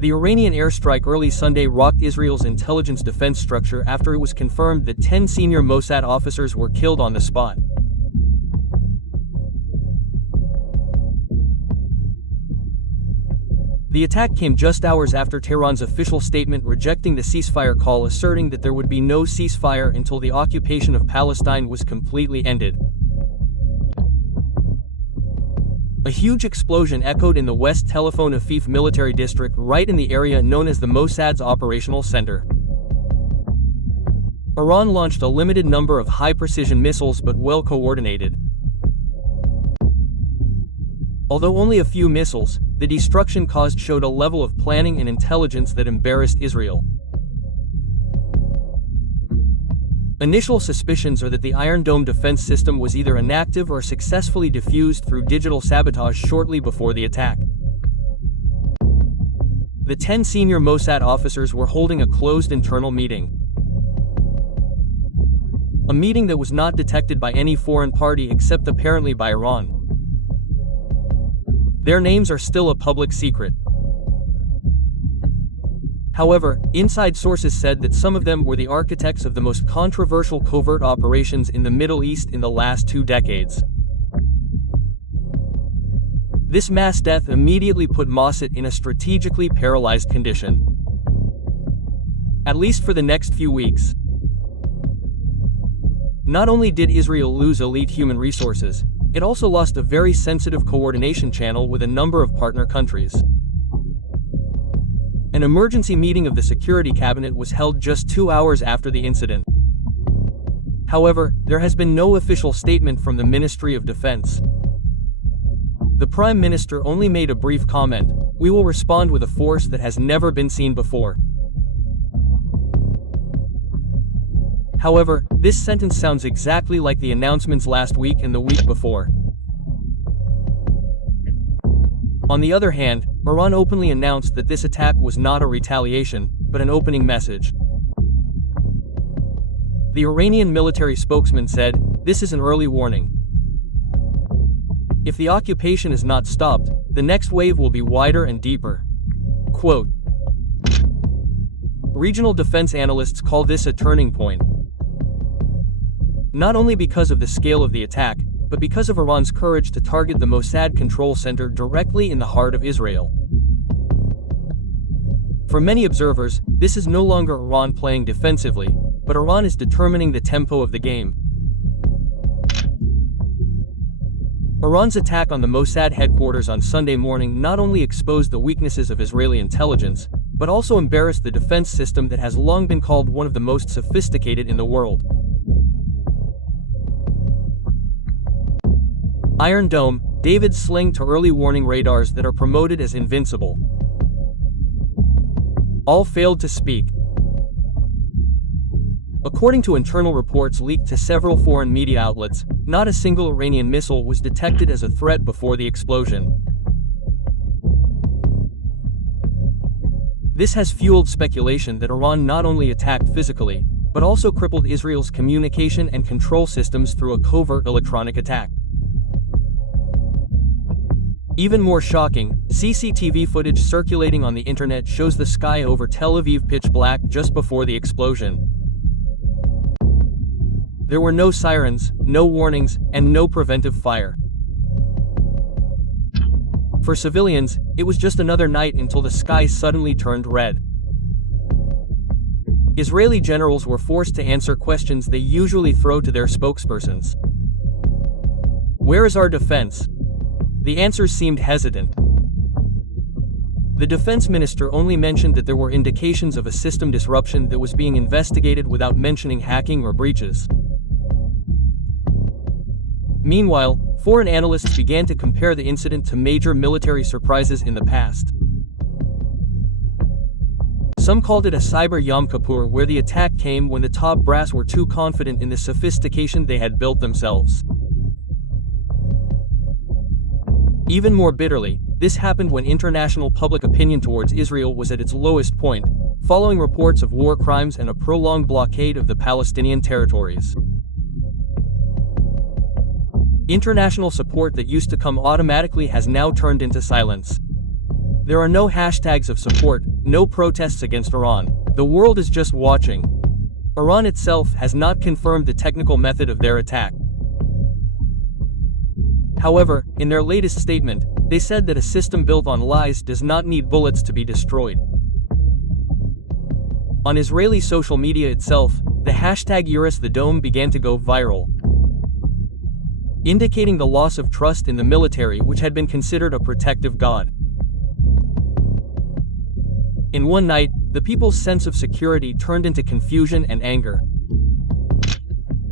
The Iranian airstrike early Sunday rocked Israel's intelligence defense structure after it was confirmed that 10 senior Mossad officers were killed on the spot. The attack came just hours after Tehran's official statement rejecting the ceasefire call, asserting that there would be no ceasefire until the occupation of Palestine was completely ended. A huge explosion echoed in the West Tel Aviv military district, right in the area known as the Mossad's operational center. Iran launched a limited number of high-precision missiles but well coordinated. Although only a few missiles, the destruction caused showed a level of planning and intelligence that embarrassed Israel. Initial suspicions are that the Iron Dome defense system was either inactive or successfully diffused through digital sabotage shortly before the attack. The 10 senior Mossad officers were holding a closed internal meeting. A meeting that was not detected by any foreign party except apparently by Iran. Their names are still a public secret. However, inside sources said that some of them were the architects of the most controversial covert operations in the Middle East in the last 2 decades. This mass death immediately put Mossad in a strategically paralyzed condition, at least for the next few weeks. Not only did Israel lose elite human resources, it also lost a very sensitive coordination channel with a number of partner countries. An emergency meeting of the Security Cabinet was held just 2 hours after the incident. However, there has been no official statement from the Ministry of Defense. The Prime Minister only made a brief comment: "We will respond with a force that has never been seen before." However, this sentence sounds exactly like the announcements last week and the week before. On the other hand, Iran openly announced that this attack was not a retaliation, but an opening message. The Iranian military spokesman said, "This is an early warning. If the occupation is not stopped, the next wave will be wider and deeper." Quote. Regional defense analysts call this a turning point. Not only because of the scale of the attack, but because of Iran's courage to target the Mossad control center directly in the heart of Israel. For many observers, this is no longer Iran playing defensively, but Iran is determining the tempo of the game. Iran's attack on the Mossad headquarters on Sunday morning not only exposed the weaknesses of Israeli intelligence, but also embarrassed the defense system that has long been called one of the most sophisticated in the world. Iron Dome, David's sling to early warning radars that are promoted as invincible. All failed to speak. According to internal reports leaked to several foreign media outlets, not a single Iranian missile was detected as a threat before the explosion. This has fueled speculation that Iran not only attacked physically, but also crippled Israel's communication and control systems through a covert electronic attack. Even more shocking, CCTV footage circulating on the internet shows the sky over Tel Aviv pitch black just before the explosion. There were no sirens, no warnings, and no preventive fire. For civilians, it was just another night until the sky suddenly turned red. Israeli generals were forced to answer questions they usually throw to their spokespersons. Where is our defense? The answers seemed hesitant. The defense minister only mentioned that there were indications of a system disruption that was being investigated without mentioning hacking or breaches. Meanwhile, foreign analysts began to compare the incident to major military surprises in the past. Some called it a cyber Yom Kippur, where the attack came when the top brass were too confident in the sophistication they had built themselves. Even more bitterly, this happened when international public opinion towards Israel was at its lowest point, following reports of war crimes and a prolonged blockade of the Palestinian territories. International support that used to come automatically has now turned into silence. There are no hashtags of support, no protests against Iran. The world is just watching. Iran itself has not confirmed the technical method of their attack. However, in their latest statement, they said that a system built on lies does not need bullets to be destroyed. On Israeli social media itself, the hashtag #UrisTheDome began to go viral, indicating the loss of trust in the military, which had been considered a protective god. In one night, the people's sense of security turned into confusion and anger.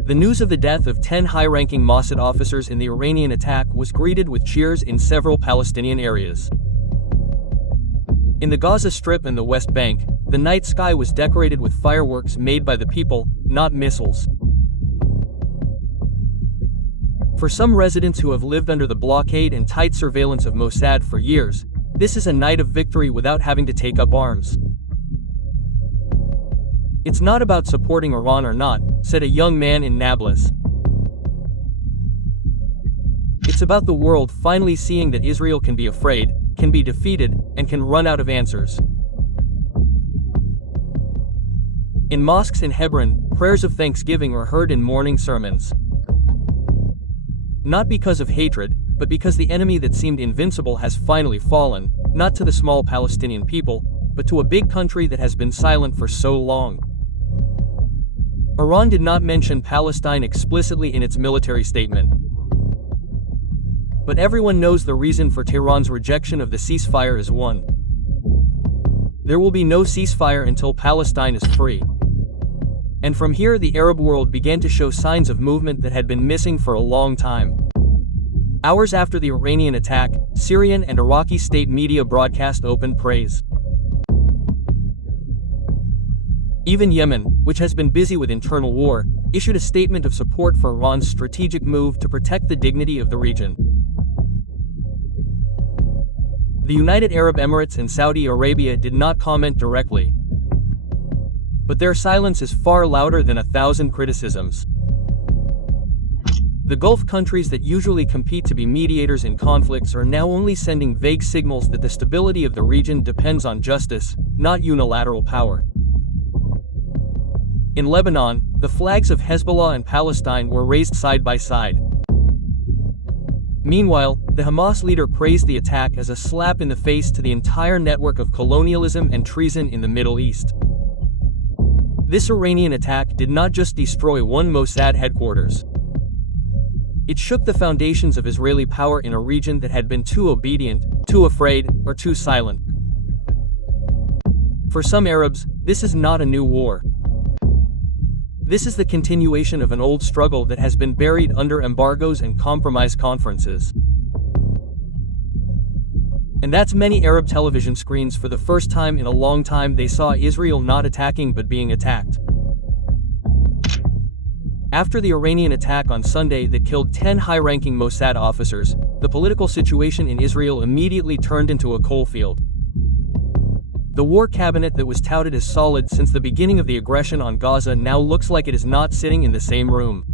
The news of the death of 10 high-ranking Mossad officers in the Iranian attack was greeted with cheers in several Palestinian areas. In the Gaza Strip and the West Bank, the night sky was decorated with fireworks made by the people, not missiles. For some residents who have lived under the blockade and tight surveillance of Mossad for years, this is a night of victory without having to take up arms. "It's not about supporting Iran or not," said a young man in Nablus. "It's about the world finally seeing that Israel can be afraid, can be defeated, and can run out of answers." In mosques in Hebron, prayers of thanksgiving are heard in morning sermons. Not because of hatred, but because the enemy that seemed invincible has finally fallen, not to the small Palestinian people, but to a big country that has been silent for so long. Iran did not mention Palestine explicitly in its military statement. But everyone knows the reason for Tehran's rejection of the ceasefire is one. There will be no ceasefire until Palestine is free. And from here the Arab world began to show signs of movement that had been missing for a long time. Hours after the Iranian attack, Syrian and Iraqi state media broadcast open praise. Even Yemen, which has been busy with internal war, issued a statement of support for Iran's strategic move to protect the dignity of the region. The United Arab Emirates and Saudi Arabia did not comment directly. But their silence is far louder than 1,000 criticisms. The Gulf countries that usually compete to be mediators in conflicts are now only sending vague signals that the stability of the region depends on justice, not unilateral power. In Lebanon, the flags of Hezbollah and Palestine were raised side by side. Meanwhile, the Hamas leader praised the attack as a slap in the face to the entire network of colonialism and treason in the Middle East. This Iranian attack did not just destroy one Mossad headquarters. It shook the foundations of Israeli power in a region that had been too obedient, too afraid, or too silent. For some Arabs, this is not a new war. This is the continuation of an old struggle that has been buried under embargoes and compromise conferences. And that's many Arab television screens. For the first time in a long time they saw Israel not attacking but being attacked. After the Iranian attack on Sunday that killed 10 high-ranking Mossad officers, the political situation in Israel immediately turned into a coalfield. The war cabinet that was touted as solid since the beginning of the aggression on Gaza now looks like it is not sitting in the same room.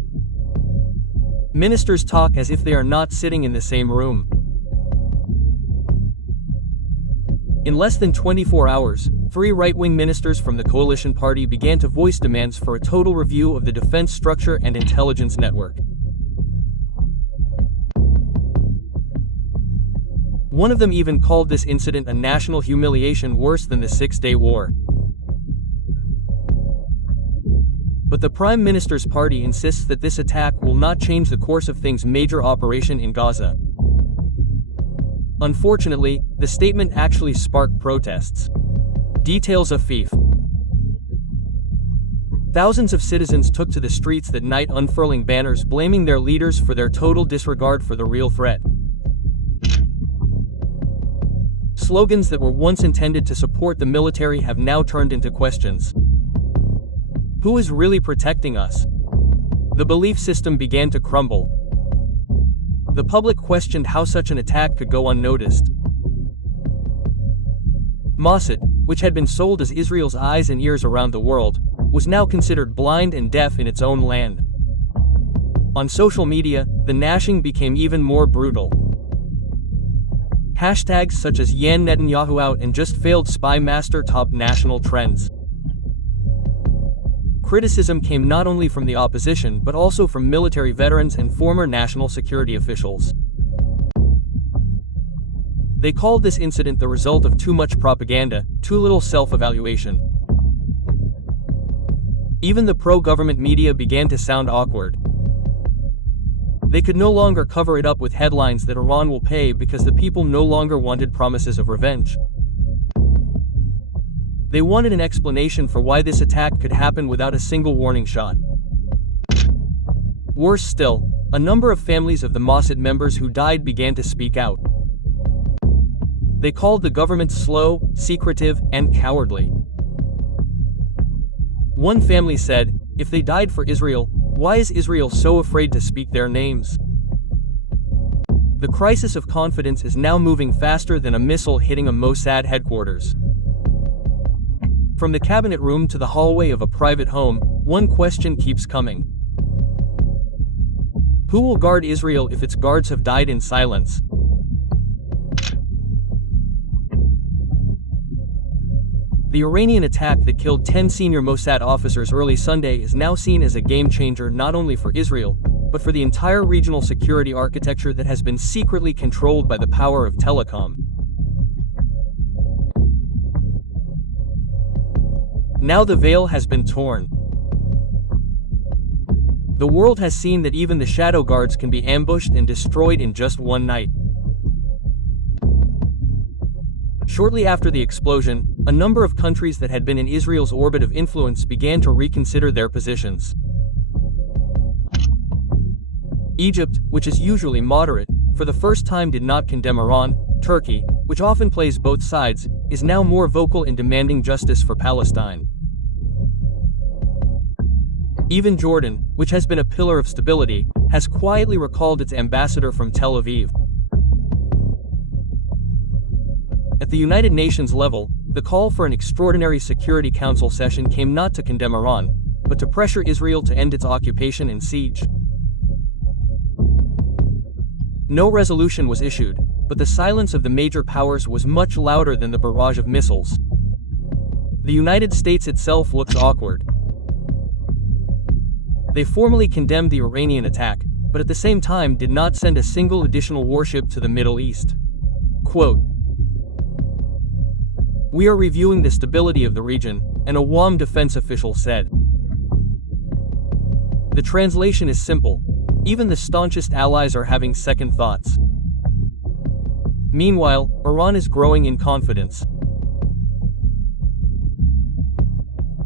Ministers talk as if they are not sitting in the same room. In less than 24 hours, 3 right-wing ministers from the coalition party began to voice demands for a total review of the defense structure and intelligence network. One of them even called this incident a national humiliation worse than the Six-Day War. But the Prime Minister's party insists that this attack will not change the course of things' major operation in Gaza. Unfortunately, the statement actually sparked protests. Details of FIF. Thousands of citizens took to the streets that night, unfurling banners blaming their leaders for their total disregard for the real threat. Slogans that were once intended to support the military have now turned into questions. Who is really protecting us? The belief system began to crumble. The public questioned how such an attack could go unnoticed. Mossad, which had been sold as Israel's eyes and ears around the world, was now considered blind and deaf in its own land. On social media, the gnashing became even more brutal. Hashtags such as Yan Netanyahu out and just failed spy master top national trends. Criticism came not only from the opposition but also from military veterans and former national security officials. They called this incident the result of too much propaganda, too little self-evaluation. Even the pro-government media began to sound awkward. They could no longer cover it up with headlines that Iran will pay because the people no longer wanted promises of revenge. They wanted an explanation for why this attack could happen without a single warning shot. Worse still, a number of families of the Mossad members who died began to speak out. They called the government slow, secretive, and cowardly. One family said, "If they died for Israel, why is Israel so afraid to speak their names?" The crisis of confidence is now moving faster than a missile hitting a Mossad headquarters. From the cabinet room to the hallway of a private home, one question keeps coming. Who will guard Israel if its guards have died in silence? The Iranian attack that killed 10 senior Mossad officers early Sunday is now seen as a game-changer not only for Israel, but for the entire regional security architecture that has been secretly controlled by the power of telecom. Now the veil has been torn. The world has seen that even the shadow guards can be ambushed and destroyed in just one night. Shortly after the explosion, a number of countries that had been in Israel's orbit of influence began to reconsider their positions. Egypt, which is usually moderate, for the first time did not condemn Iran. Turkey, which often plays both sides, is now more vocal in demanding justice for Palestine. Even Jordan, which has been a pillar of stability, has quietly recalled its ambassador from Tel Aviv. At the United Nations level, the call for an extraordinary Security Council session came not to condemn Iran, but to pressure Israel to end its occupation and siege. No resolution was issued, but the silence of the major powers was much louder than the barrage of missiles. The United States itself looks awkward. They formally condemned the Iranian attack, but at the same time did not send a single additional warship to the Middle East. Quote, "We are reviewing the stability of the region," an Awam defense official said. The translation is simple. Even the staunchest allies are having second thoughts. Meanwhile, Iran is growing in confidence.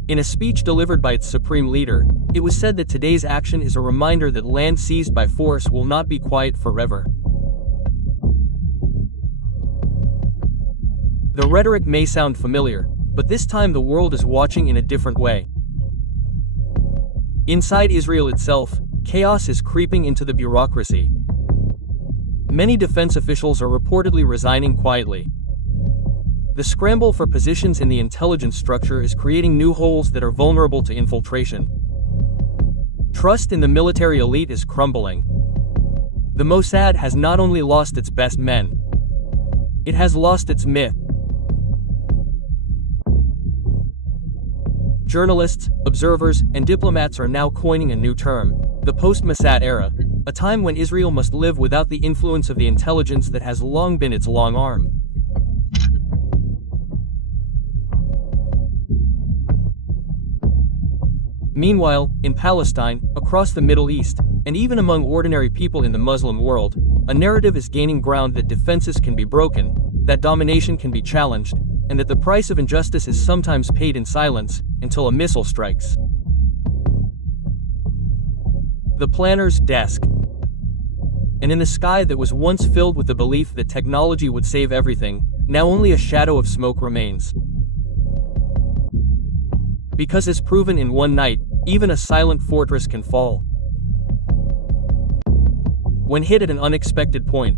In a speech delivered by its supreme leader, it was said that today's action is a reminder that land seized by force will not be quiet forever. The rhetoric may sound familiar, but this time the world is watching in a different way. Inside Israel itself, chaos is creeping into the bureaucracy. Many defense officials are reportedly resigning quietly. The scramble for positions in the intelligence structure is creating new holes that are vulnerable to infiltration. Trust in the military elite is crumbling. The Mossad has not only lost its best men, it has lost its myth. Journalists, observers, and diplomats are now coining a new term, the post-Mossad era, a time when Israel must live without the influence of the intelligence that has long been its long arm. Meanwhile, in Palestine, across the Middle East, and even among ordinary people in the Muslim world, a narrative is gaining ground that defenses can be broken, that domination can be challenged, and that the price of injustice is sometimes paid in silence, until a missile strikes. The planner's desk. And in the sky that was once filled with the belief that technology would save everything, now only a shadow of smoke remains. Because as proven in one night, even a silent fortress can fall when hit at an unexpected point.